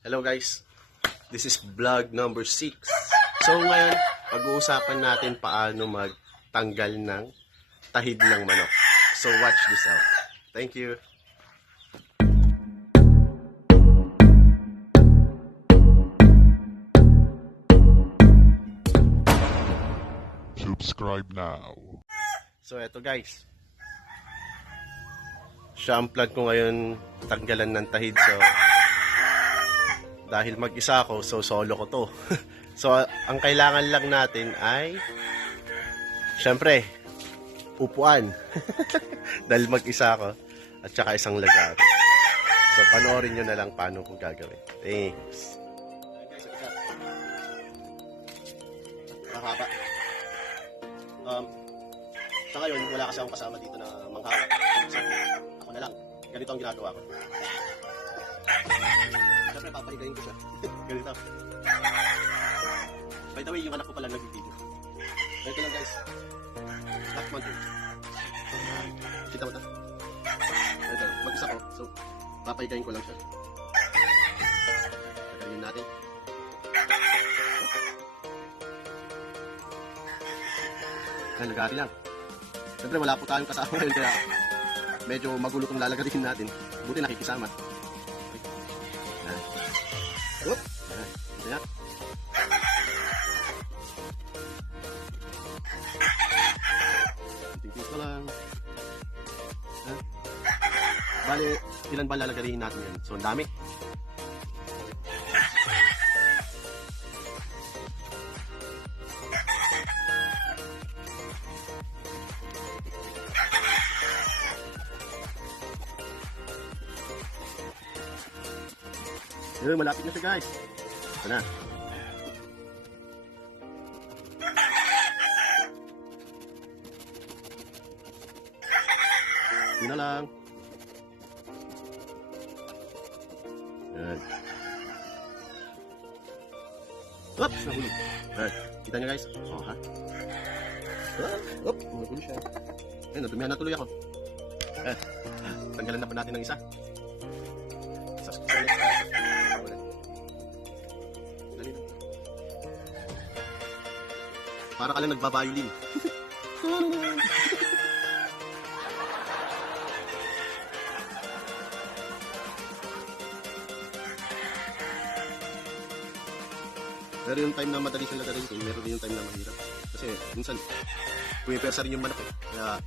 Hello guys, this is vlog number 6. So ngayon, pag-uusapan natin paano magtanggal ng tahid ng manok. So watch this out. Thank you. Subscribe now. So eto guys, siya ang plan ko ngayon tanggalan ng tahid. So dahil mag-isa ako, so solo ko to. So ang kailangan lang natin ay syempre upuan. Dahil mag-isa ako at saka isang lagari. So panoorin nyo na lang paano ko gagawin. Thanks. Mahaba. Sa ngayon, wala kasi akong kasama dito na manghawa. So, ako na lang. Ganito ang ginagawa ko. Siyempre, papahigayin ko siya. Ganito. By the way, yung anak ko pala nag-video. Ganito lang guys. Last month yun. Kita mo ito? Ganito. Mag-isa ko. So, papahigayin ko lang siya. Tagalin natin. Lagari lang. Siyempre wala po tayong kasama ngayon kaya medyo magulo itong lalagarin natin. Buti nakikisama. Okay. Oop! Ayan. Tingting ko lang. Bale, ilan ba lalagarin natin yan? So, ang dami. Yun, malapit na siya guys. Ito na. Yun na lang. Yan. Oops! Nahulog. Yan. Kita nyo guys? Oh, ha? Oops! Nahulog siya. Ayun, nadumihan na tuloy ako. Yan. Tanggalan na pa natin ng isa. Para ka lang nagbabayolin. Pero yung time na madali siyang lagarin ko, meron din yung time na mahirap. Kasi minsan, pumipersa rin yung manok eh. Kaya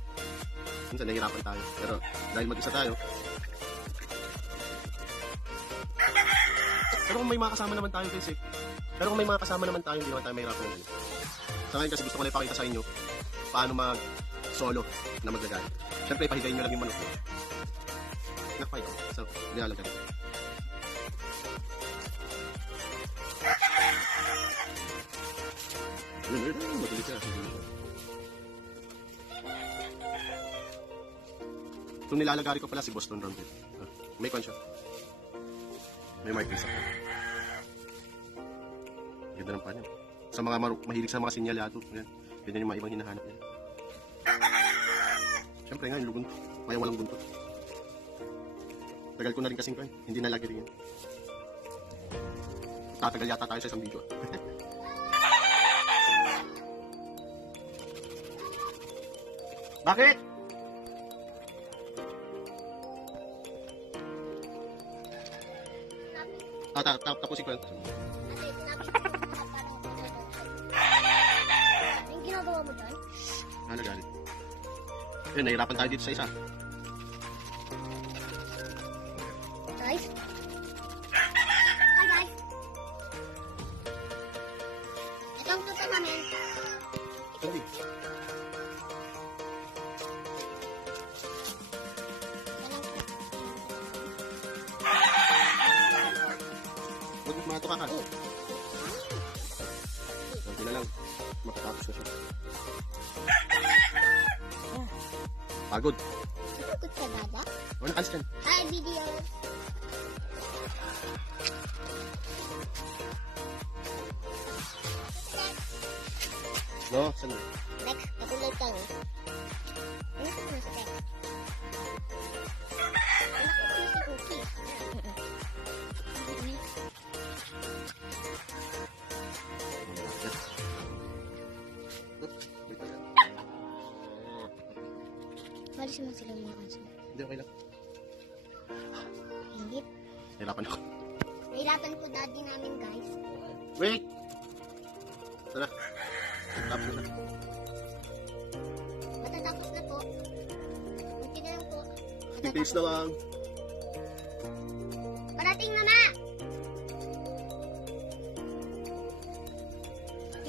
minsan nahihirapan tayo. Pero dahil mag-isa tayo, pero kung may mga kasama naman tayo guys eh. Pero kung may mga kasama naman tayo, hindi naman tayo mahirapan naman. Sa ngayon kasi gusto ko na ipakita sa inyo paano mag-solo na maglagay. Siyempre, pahigayin nyo lang yung manok nyo. Nakapay ko. So, nilalagay. Matuloy siya. Itong nilalagari ko pala si Boston Roundhead. May kwan siya. May markings ako. Ganda ng panyo. Sa mga mahilig sa mga sinyalado. Yan. Ganyan yung mga ibang hinahanap niya. Siyempre nga, yung lugunto. May walang buntot. Tagal ko na rin kasing kan. Hindi nalagay rin yan. Tatagal yata tayo sa isang video. Bakit? Tapusin ko yan. Yung ginagawa mo dyan? Nalagalit. Yun, nahirapan tayo dito sa isa. Guys? Hi guys! Ito ang tuto namin. Hindi. Huwag mo matuka ka. Kunti na lang. Matatapos na siya. Pagod. Napagod ka, Dada? Wala ka dyan. Hi, video! No, saan? Next, katulad ka. Ano ka na sa text? Ano ka na si Cookie? Alis mo sila mga aso. Hindi, okay lang. Init. Hirapan ako. Nahirapan po daddy namin, guys. Wait! Tara. Tapos na. Matatapos na po. Kunti na lang po. Titiis na lang. Parating, mama!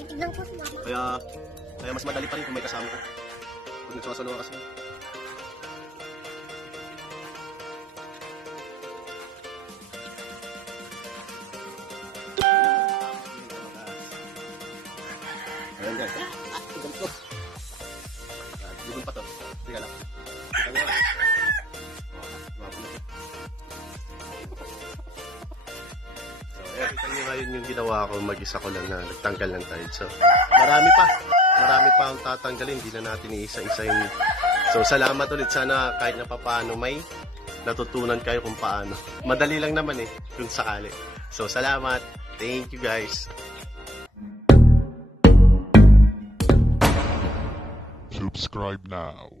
Titignan ko si mama. Kaya mas madali pa rin kung may kasama ko. Pag nagsasalungan kasi. Ayan guys. Ganito. Dudun pa to. Tiga lang. Tiga lang. So, ayan, kita nyo ngayon yung ginawa ko, mag-isa ko lang na nagtanggal ng tide. So, marami pa ang tatanggalin, hindi na natin iisa-isa yung... So, salamat ulit. Sana kahit na papaano may natutunan kayo kung paano. Madali lang naman eh, kung sakali. So, salamat. Thank you guys. Subscribe now.